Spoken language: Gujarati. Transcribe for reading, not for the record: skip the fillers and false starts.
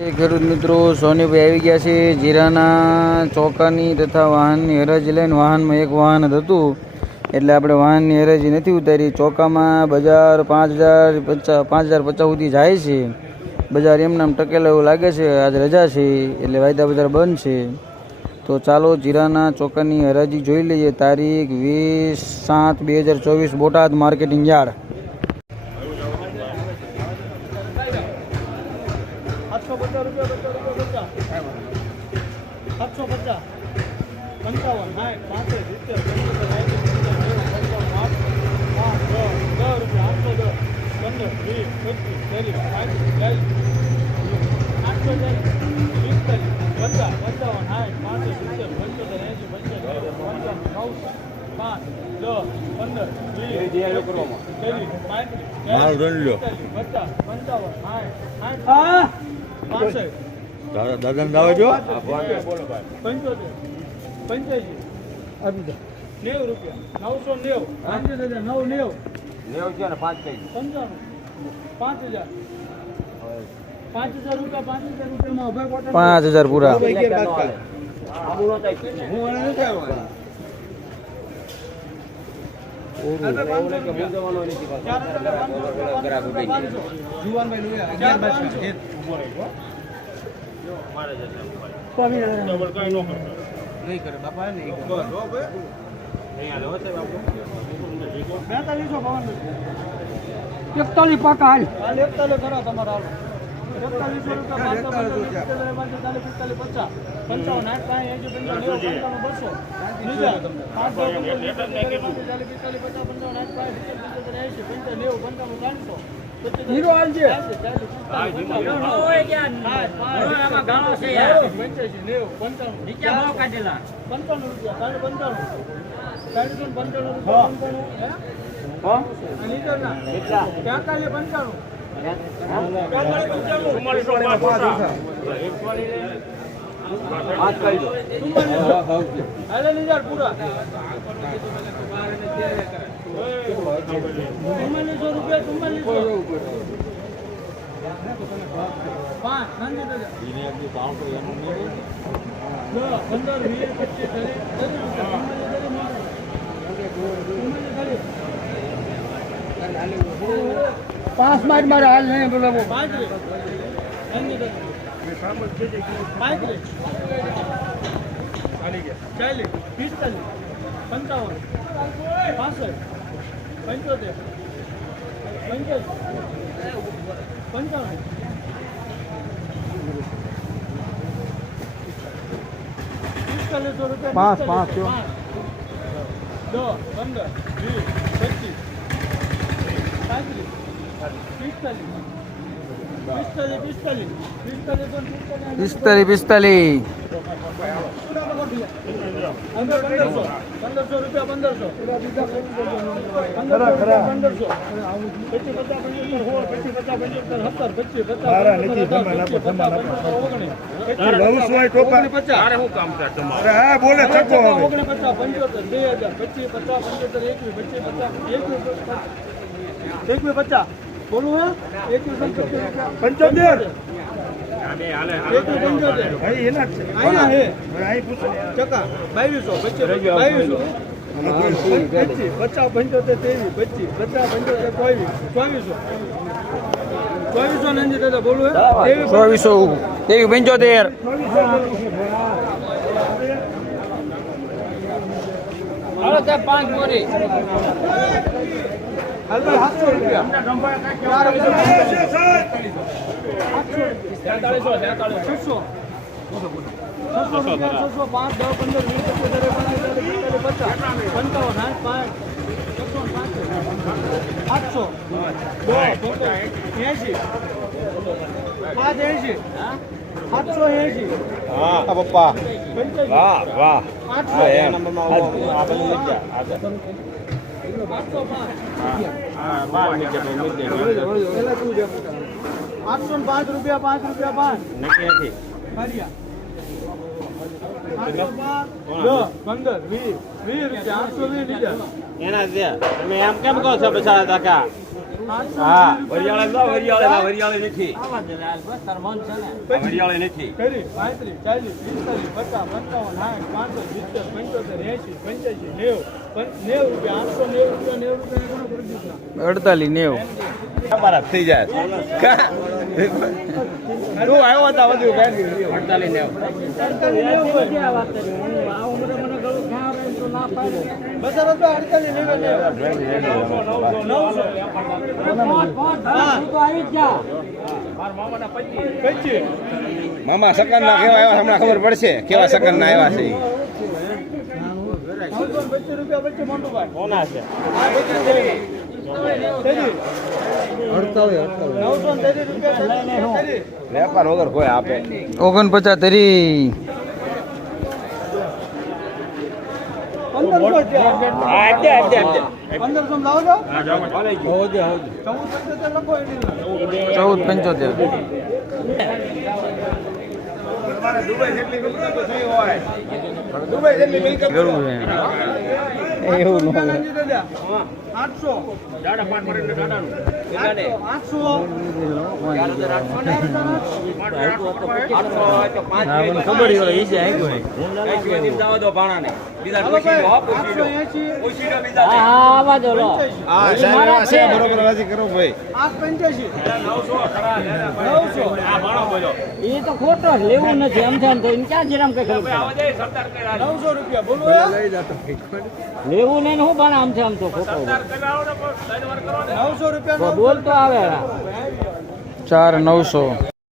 ખેડૂત મિત્રો, સોનીભાઈ આવી ગયા છે જીરાના ચોકાની તથા વાહનની હરાજી લઈને. વાહનમાં એક વાહન જ હતું એટલે આપણે વાહનની હરાજી નથી ઉતારી. ચોકામાં બજાર 5,050 સુધી જાય છે. બજાર એમનામ ટકેલા એવું લાગે છે. આજ રજા છે એટલે વાયદા બજાર બંધ છે. તો ચાલો જીરાના ચોકાની હરાજી જોઈ લઈએ. તારીખ 20/7/2024 બોટાદ માર્કેટિંગ યાર્ડ. 750 રૂપિયા 750 55 દાદા દાવા જો 85 આપી દો. 90 રૂપિયા 990 90 5000 રૂપિયામાં ઉભા કોટા 5,000 પૂરા. પાકા હાલ 41 કરો તમારા 41 રૂપિયા 55 હાલજે આમાં ગાળો છે યાર 85 90 55 નીચે ભાવ કાઢેલા 55 રૂપિયા 55 હા નીચે ના કેટલા ક્યાં કાલે 5 માર મારે હાલ નહીં બોલાવો 5 45. બોલું હે 75 700 રૂપિયા 780 હા પપ્પા વાહ વાહ 805 રૂપિયા 5 રૂપિયા 5 એના તમે એમ કેમ કહો છો પછા કાકા હા વરિયાળે નથી આવા જ લાલ બસ તાર મન છે ને વરિયાળે નથી 35, 40, 45, 50, 55, 60, 70, 80, 85, 90, 90 રૂપિયા 890 રૂપિયા ઘણો કરી દીધા. 48 90 અમારા થઈ જાય તું આવ્યો હતા બધું કાંઈ 48 આ વાત કરી આ ઉંમરે મને ગળું ઘા આવે તો ના પાડે બજાર હતો 48, 90. તો આવી જ જા કચ્છી. મામા સકન ના કેવા આવ્યા હમણાં ખબર પડશે કેવા સકન ના આવ્યા છે 925 રૂપિયા વચ્ચે મોટું ભાઈ. કોના છે 930 રૂપિયા. વેપાર વગર કોઈ આપે 49 તરી 1500 છે. આપજે 1500 માં લાવો છો? હોજે 1475 લખો એની. 1475 દુબઈ જેટલી મિલકત તો થઈ હોય દુબઈ જેટલી મિલકત કરવું છે એવું ન હોય. નાનજી દાદા. 800. દાડા પાટ પડે દાડાનું 800. ખબર હોય ઈ જાય હા આવા જો લો હા સાહેબ છે બરોબર રાજી કરો ભાઈ 885. એ તો ખોટો જ લેવું નથી એમ થાય ને તો એને ક્યાં જીરામ કઈ ખબર પડે? 900 રૂપિયા બોલો. લેવું નહીં ને હું પણ આમ છે આમ તો ખોટો 900 રૂપિયા. બોલ તો આવે 4 900